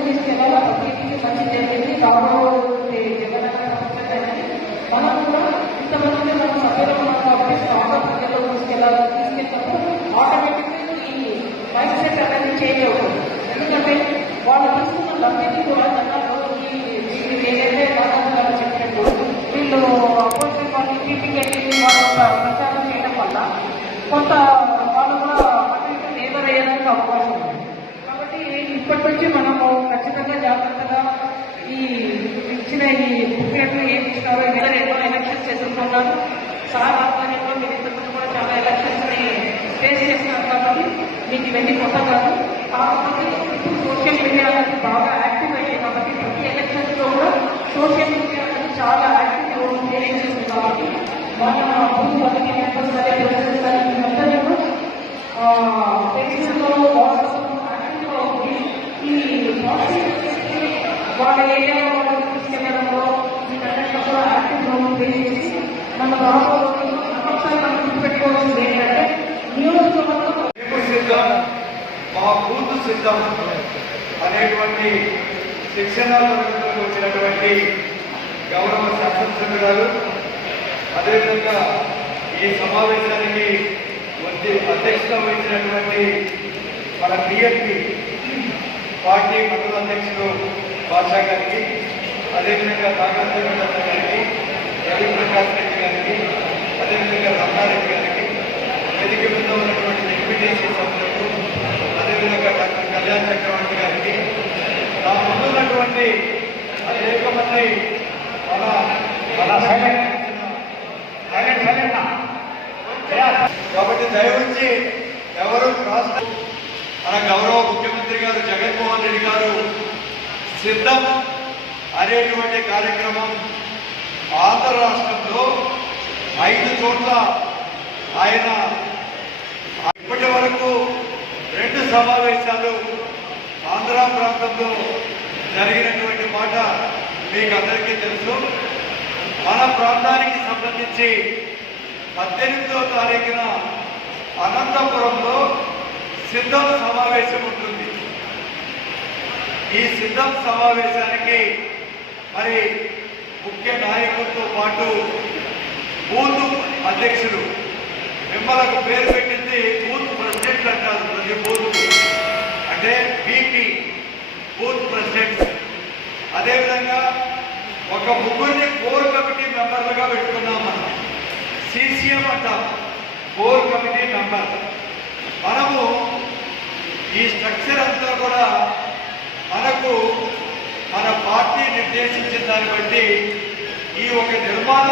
పిలిస్తే వల్ల ప్రకృతికి మంచి జరిగింది గౌరవ మనం కూడా ఈ మైండ్ సెట్ అనేది చేంజ్ ఇచ్చిన ఈ బుక్లెట్లు ఏమి ఇస్తారో ఇద్దరు ఎన్నో ఎలక్షన్స్ ఎదుర్కొన్నారు సార్ ఆధ్వర్యంలో మీరు ఇంతకుముందు కూడా చాలా ఎలక్షన్స్ని ఫేస్ చేస్తున్నారు కాబట్టి మీకు ఇవన్నీ కొత్త కాదు. కాకపోతే ఇప్పుడు సోషల్ మీడియా అనేది బాగా యాక్టివ్ అయ్యాయి కాబట్టి ప్రతి ఎలక్షన్స్లో కూడా సోషల్ మీడియా అనేది చాలా యాక్టివ్ రోల్ ప్లే చేస్తుంది కాబట్టి మన ముందు మనకి మెంబర్స్ కానీ ప్రెసిడెంట్స్ కానీ వీళ్ళందరూ ఫేస్బుక్లో వాట్సాప్ యాక్టివ్గా ఉంది. ఈ పాలసీ వాళ్ళ ఏరియాలో మన రాబో ఒకసారి మనం గుర్తుపెట్టుకోవాల్సింది ఏంటంటే నియోజకవర్గంలో సిద్ధం మా కూతు సిద్ధం అనేటువంటి శిక్షణ వచ్చినటువంటి గౌరవ శాసనసభ్యురాలు అదేవిధంగా ఈ సమావేశానికి వచ్చి అధ్యక్షత వహించినటువంటి మన బిఎన్పి పార్టీ మండల అధ్యక్షుడు బాషా గారికి అదేవిధంగా నాగార్జున గారికి రవి ప్రకాష్ రెడ్డి గారికి అదేవిధంగా రమణారెడ్డి గారికి వేదిక మీద ఉన్నటువంటి ఎంపీటీసీ సభ్యులకు అదేవిధంగా డాక్టర్ కళ్యాణ్ చక్రవర్తి గారికి నా ముందు ఉన్నటువంటి అనేక మంది మన మన కాబట్టి దయవుంచి ఎవరు రాష్ట్ర మన గౌరవ ముఖ్యమంత్రి గారు జగన్మోహన్ రెడ్డి గారు సిద్ధం అనేటువంటి కార్యక్రమం ఆంధ్ర రాష్ట్రంలో ఐదు చోట్ల ఆయన ఇప్పటి వరకు రెండు సమావేశాలు ఆంధ్ర ప్రాంతంలో జరిగినటువంటి మాట మీకు అందరికీ తెలుసు. మన ప్రాంతానికి సంబంధించి పద్దెనిమిదవ తారీఖున అనంతపురంలో సిద్ధం సమావేశం ఉంటుంది. ఈ సిద్ధం సమావేశానికి మరి పాటు బూత్ అధ్యక్షులు. మిమ్మల్ని పేరు పెట్టింది బూత్ ప్రెసిడెంట్ అంటారు ప్రతి బూత్. అంటే బీపీ బూత్ ప్రెసిడెంట్. అదేవిధంగా ఒక ముగ్గురిని కోర్ కమిటీ మెంబర్లుగా పెట్టుకున్నాం మనం. సిసిఎం అంటాం కోర్ కమిటీ మెంబర్. మనము ఈ స్ట్రక్చర్ అంతా కూడా మనకు మన పార్టీ నిర్దేశించిన దాన్ని బట్టి ఈ ఒక నిర్మాణాన్ని